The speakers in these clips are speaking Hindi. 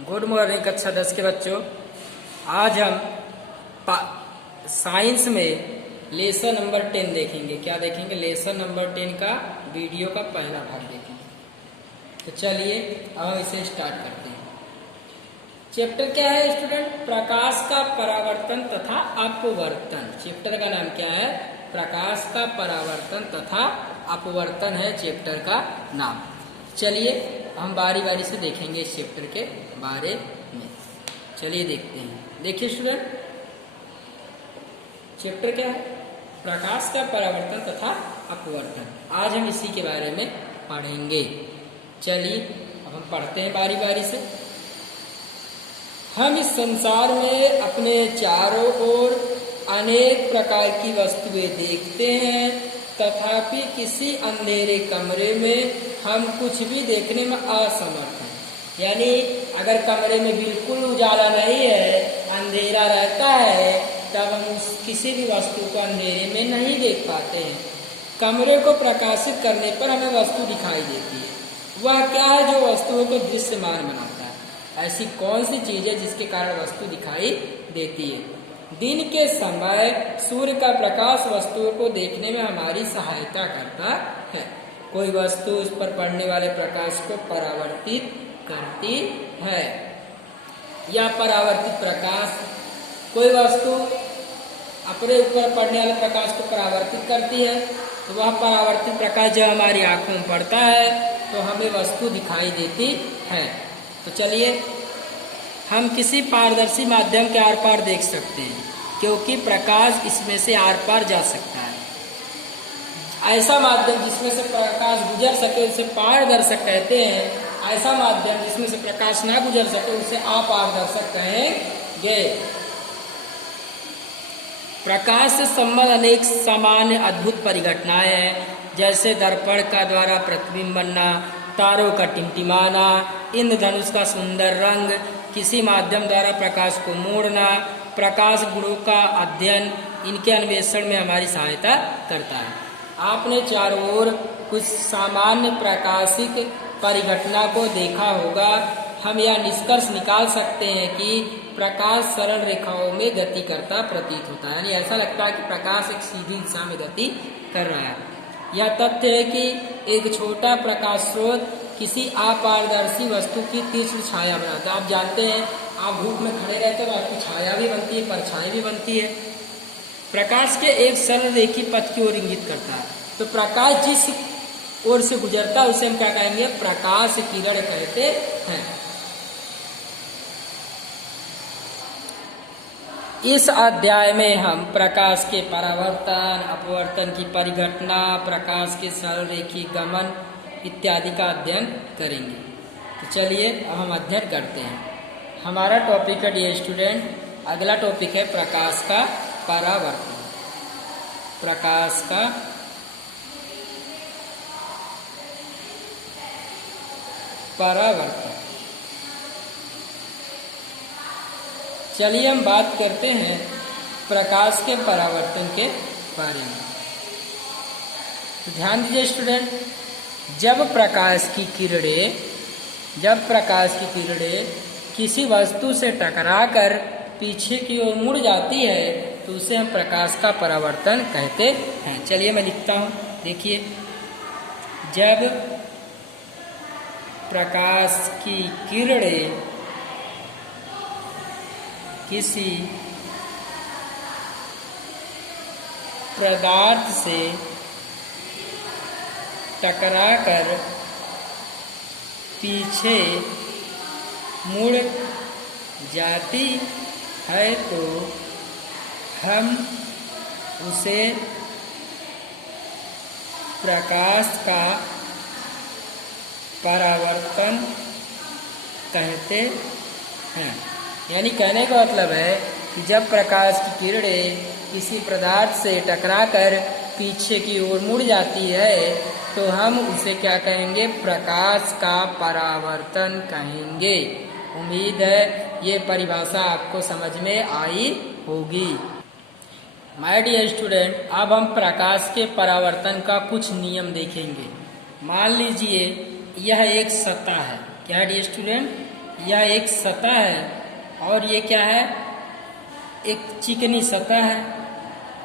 गुड मॉर्निंग कक्षा 10 के बच्चों। आज हम साइंस में लेसन नंबर 10 देखेंगे। क्या देखेंगे? लेसन नंबर 10 का वीडियो का पहला भाग देखेंगे। तो चलिए अब हम इसे स्टार्ट करते हैं। चैप्टर क्या है स्टूडेंट? प्रकाश का परावर्तन तथा अपवर्तन। चैप्टर का नाम क्या है? प्रकाश का परावर्तन तथा अपवर्तन है चैप्टर का नाम। चलिए हम बारी बारी से देखेंगे इस चैप्टर के बारे में। चलिए देखते हैं। देखिए स्टूडेंट, चैप्टर क्या है? प्रकाश का परावर्तन तथा अपवर्तन। आज हम इसी के बारे में पढ़ेंगे। चलिए अब हम पढ़ते हैं बारी बारी से। हम इस संसार में अपने चारों ओर अनेक प्रकार की वस्तुएं देखते हैं, तथापि किसी अंधेरे कमरे में हम कुछ भी देखने में असमर्थ हैं। यानी अगर कमरे में बिल्कुल उजाला नहीं है, अंधेरा रहता है, तब हम किसी भी वस्तु को अंधेरे में नहीं देख पाते हैं। कमरे को प्रकाशित करने पर हमें वस्तु दिखाई देती है। वह क्या है जो वस्तुओं को दृश्यमान बनाता है? ऐसी कौन सी चीज है जिसके कारण वस्तु दिखाई देती है? दिन के समय सूर्य का प्रकाश वस्तुओं को देखने में हमारी सहायता करता है। कोई वस्तु उस पर पड़ने वाले प्रकाश को परावर्तित करती है, या परावर्तित प्रकाश, कोई वस्तु अपने ऊपर पड़ने वाले प्रकाश को परावर्तित करती है, तो वह परावर्तित प्रकाश जब हमारी आंखों में पड़ता है तो हमें वस्तु दिखाई देती है। तो चलिए हम किसी पारदर्शी माध्यम के आर पार देख सकते हैं, क्योंकि प्रकाश इसमें से आर पार जा सकता है। ऐसा माध्यम जिसमें से प्रकाश गुजर सके उसे पारदर्शक कहते हैं। ऐसा माध्यम जिसमें से प्रकाश ना गुजर सके उसे अपारदर्शक कहेंगे। प्रकाश से संबंध अनेक सामान्य अद्भुत परिघटनाएं हैं, जैसे दर्पण का द्वारा प्रतिबिंब बनना, तारों का टिमटिमाना, इंद्रधनुष का सुंदर रंग, किसी माध्यम द्वारा प्रकाश को मोड़ना, प्रकाश गुणों का अध्ययन इनके अन्वेषण में हमारी सहायता करता है। आपने चारों ओर कुछ सामान्य प्रकाशिक परिघटना को देखा होगा। हम यह निष्कर्ष निकाल सकते हैं कि प्रकाश सरल रेखाओं में गति करता प्रतीत होता है। यानी ऐसा लगता है कि प्रकाश एक सीधी दिशा में गति कर रहा है। यह तथ्य है कि एक छोटा प्रकाश स्रोत किसी अपारदर्शी वस्तु की तीक्ष्ण छाया बनाता है। आप जानते हैं, आप धूप में खड़े रहते हो, आपकी छाया भी बनती है, परछाई भी बनती है। प्रकाश के एक सरल रेखी पथ की ओर इंगित करता है। तो प्रकाश जिस ओर से गुजरता है उसे हम क्या कहेंगे? प्रकाश किरण कहते हैं। इस अध्याय में हम प्रकाश के परावर्तन, अपवर्तन की परिघटना, प्रकाश के सरल रेखी गमन इत्यादि का अध्ययन करेंगे। तो चलिए अब हम अध्ययन करते हैं। हमारा टॉपिक है डियर स्टूडेंट, अगला टॉपिक है प्रकाश का परावर्तन। प्रकाश का परावर्तन। चलिए हम बात करते हैं प्रकाश के परावर्तन के बारे में। तो ध्यान दीजिए स्टूडेंट, जब प्रकाश की किरणें किसी वस्तु से टकराकर पीछे की ओर मुड़ जाती है तो उसे हम प्रकाश का परावर्तन कहते हैं। चलिए मैं लिखता हूं, देखिए। जब प्रकाश की किरणें किसी पदार्थ से टकराकर पीछे मुड़ जाती है तो हम उसे प्रकाश का परावर्तन कहते हैं। यानी कहने का मतलब है कि जब प्रकाश की किरणें किसी पदार्थ से टकराकर पीछे की ओर मुड़ जाती है तो हम उसे क्या कहेंगे? प्रकाश का परावर्तन कहेंगे। उम्मीद है ये परिभाषा आपको समझ में आई होगी। माय डियर स्टूडेंट, अब हम प्रकाश के परावर्तन का कुछ नियम देखेंगे। मान लीजिए यह एक सतह है। क्या डियर स्टूडेंट? यह एक सतह है और ये क्या है, एक चिकनी सतह है,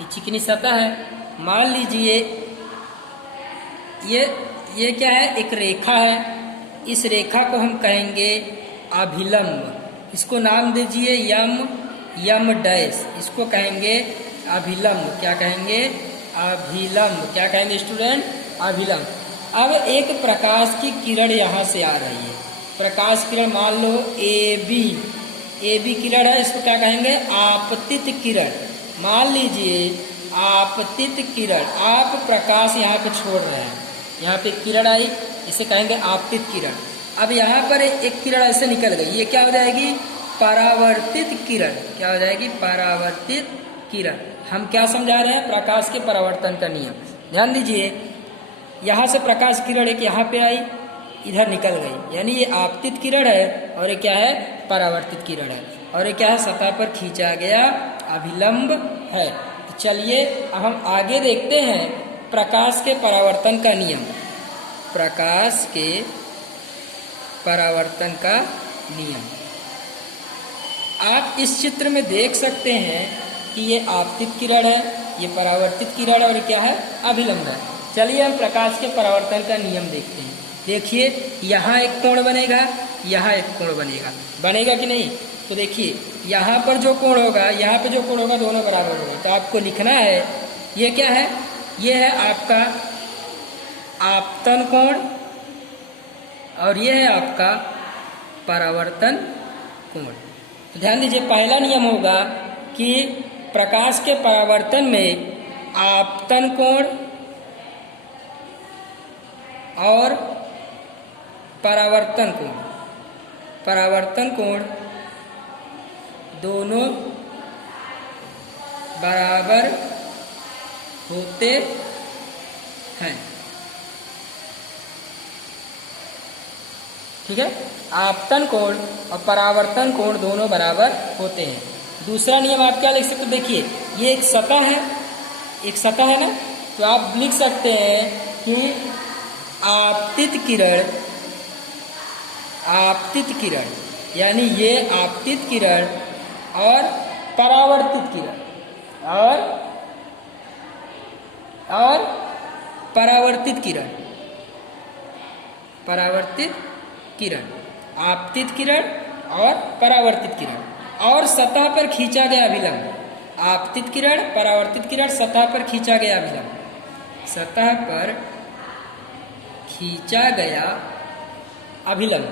ये चिकनी सतह है। मान लीजिए ये क्या है, एक रेखा है। इस रेखा को हम कहेंगे अभिलंब। इसको नाम दीजिए यम डैश, इसको कहेंगे अभिलंब। क्या कहेंगे, अभिलंब। क्या कहेंगे स्टूडेंट, अभिलंब। अब एक प्रकाश की किरण यहाँ से आ रही है, प्रकाश किरण मान लो ए बी किरण है, इसको क्या कहेंगे, आपतित किरण। मान लीजिए आपतित किरण, आप प्रकाश यहाँ पे छोड़ रहे हैं, यहाँ पे किरण आई, इसे कहेंगे आपतित किरण। अब यहाँ पर एक किरण ऐसे निकल गई, ये क्या हो जाएगी, परावर्तित किरण। क्या हो जाएगी, परावर्तित किरण। हम क्या समझा रहे हैं, प्रकाश के परावर्तन का नियम। ध्यान दीजिए, यहाँ से प्रकाश किरण एक यहाँ पे आई, इधर निकल गई, यानी ये आपतित किरण है और ये क्या है, परावर्तित किरण है। और ये क्या है, सतह पर खींचा गया अभिलंब है। तो चलिए अब हम आगे देखते हैं प्रकाश के परावर्तन का नियम। प्रकाश के परावर्तन का नियम आप इस चित्र में देख सकते हैं कि ये आपतित किरण है, ये परावर्तित किरण है और क्या है, अभिलंब है। चलिए हम प्रकाश के परावर्तन का नियम देखते हैं। देखिए यहाँ एक कोण बनेगा, यहाँ एक कोण बनेगा, बनेगा कि नहीं। तो देखिए यहाँ पर जो कोण होगा, यहाँ पे जो कोण होगा, दोनों बराबर होगा। तो आपको लिखना है, ये क्या है, ये है आपका आपतन कोण और ये है आपका परावर्तन कोण। तो ध्यान दीजिए, पहला नियम होगा कि प्रकाश के परावर्तन में आपतन कोण और परावर्तन कोण दोनों बराबर होते हैं। ठीक है, आपतन कोण और परावर्तन कोण दोनों बराबर होते हैं। दूसरा नियम आप क्या लिख सकते हो, देखिए ये एक सतह है, एक सतह है ना, तो आप लिख सकते हैं कि आपतित किरण यानी ये आपतित किरण और परावर्तित किरण और परावर्तित किरण, आपतित किरण और परावर्तित किरण और सतह पर खींचा गया अभिलंब। आपतित किरण, परावर्तित किरण, सतह पर खींचा गया अभिलंब, सतह पर खींचा गया अभिलंब।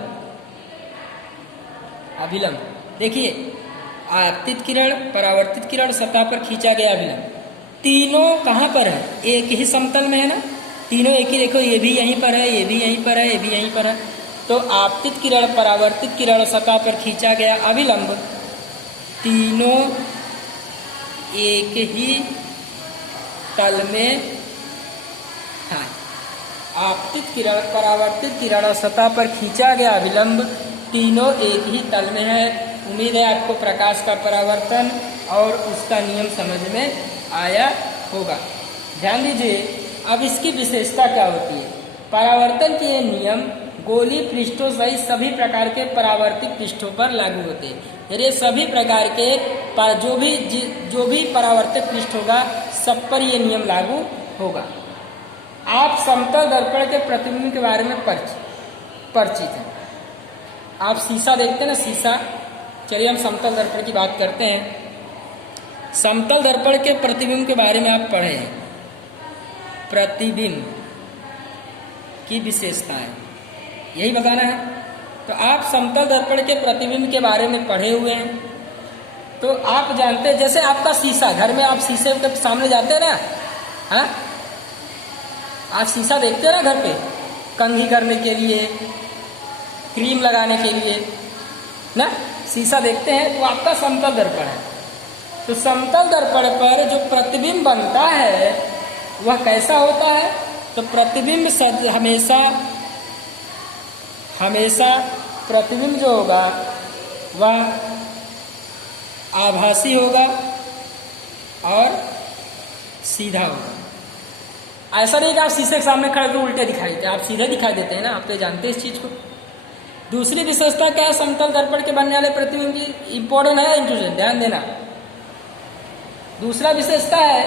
देखिए आपतित किरण, परावर्तित किरण, सतह पर खींचा गया अभिलंब, तीनों कहाँ पर है, एक ही समतल में है ना, तीनों एक ही। देखो ये भी यहीं पर है, ये भी यहीं पर है, ये भी यहीं पर है। तो आपतित किरण, परावर्तित किरण, सतह पर खींचा गया अभिलंब, तीनों एक ही तल में है। आपतित किरण, परावर्तित किरण और सतह पर खींचा गया अभिलंब तीनों एक ही तल में है। उम्मीद है आपको प्रकाश का परावर्तन और उसका नियम समझ में आया होगा। ध्यान दीजिए, अब इसकी विशेषता क्या होती है। परावर्तन के ये नियम गोलीय पृष्ठों सहित सभी प्रकार के परावर्तित पृष्ठों पर लागू होते हैं। यानी सभी प्रकार के जो भी परावर्तित पृष्ठ होगा, सब पर ये नियम लागू होगा। आप समतल दर्पण के प्रतिबिंब के बारे में परिचित हैं। आप शीशा देखते हैं ना, शीशा। चलिए हम समतल दर्पण की बात करते हैं। समतल दर्पण के प्रतिबिंब के बारे में आप पढ़े हैं। प्रतिबिंब की विशेषताएं यही बताना है। तो आप समतल दर्पण के प्रतिबिंब के बारे में पढ़े हुए हैं। तो आप जानते हैं, जैसे आपका शीशा, घर में आप शीशे के सामने जाते हैं ना, हाँ, आप शीशा देखते हैं ना घर पे, कंघी करने के लिए, क्रीम लगाने के लिए ना, शीशा देखते हैं, तो आपका समतल दर्पण है। तो समतल दर्पण पर जो प्रतिबिंब बनता है वह कैसा होता है। तो प्रतिबिंब हमेशा प्रतिबिंब जो होगा वह आभासी होगा और सीधा होगा। ऐसा नहीं कि आप शीशे के सामने खड़े होकर उल्टे दिखाई देते हैं, आप सीधे दिखाई देते हैं ना, आप तो जानते हैं इस चीज़ को। दूसरी विशेषता क्या है समतल दर्पण के बनने वाले प्रतिबिंब की? इंपॉर्टेंट है इंट्रोडक्शन, ध्यान देना। दूसरा विशेषता है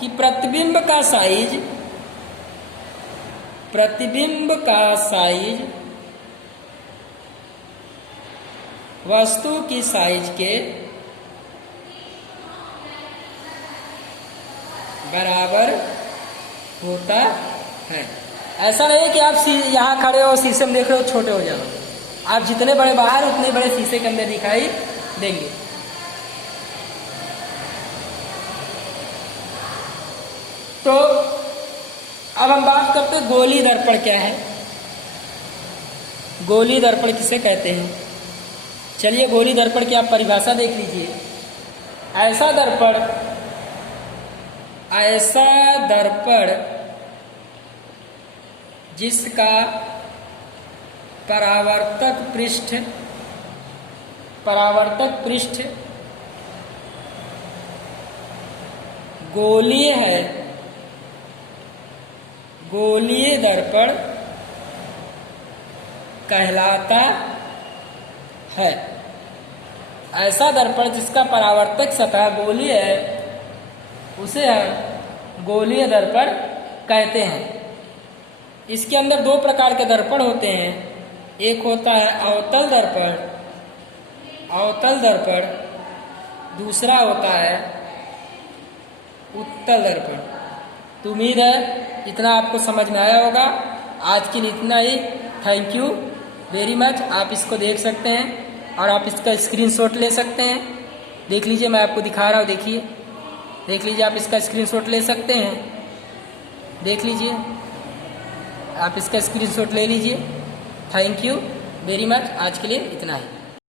कि प्रतिबिंब का साइज वस्तु की साइज के बराबर होता है। ऐसा नहीं कि आप यहाँ खड़े हो शीशे में देख रहे हो छोटे हो जाओ, आप जितने बड़े बाहर उतने बड़े शीशे के अंदर दिखाई देंगे। तो अब हम बात करते हैं गोलीय दर्पण क्या है। गोलीय दर्पण किसे कहते हैं? चलिए गोलीय दर्पण की आप परिभाषा देख लीजिए। ऐसा दर्पण जिसका परावर्तक पृष्ठ गोलीय है, गोलीय दर्पण कहलाता है। ऐसा दर्पण जिसका परावर्तक सतह गोलीय है उसे हम गोलीय दर्पण कहते हैं। इसके अंदर दो प्रकार के दर्पण होते हैं। एक होता है अवतल दर्पण, दूसरा होता है उत्तल दर्पण। तो उम्मीद है इतना आपको समझ में आया होगा। आज के लिए इतना ही। Thank you very much. आप इसको देख सकते हैं और आप इसका स्क्रीनशॉट ले सकते हैं। देख लीजिए, मैं आपको दिखा रहा हूँ, देखिए, देख लीजिए, आप इसका स्क्रीनशॉट ले सकते हैं। देख लीजिए, आप इसका स्क्रीनशॉट ले लीजिए। Thank you very much. आज के लिए इतना ही।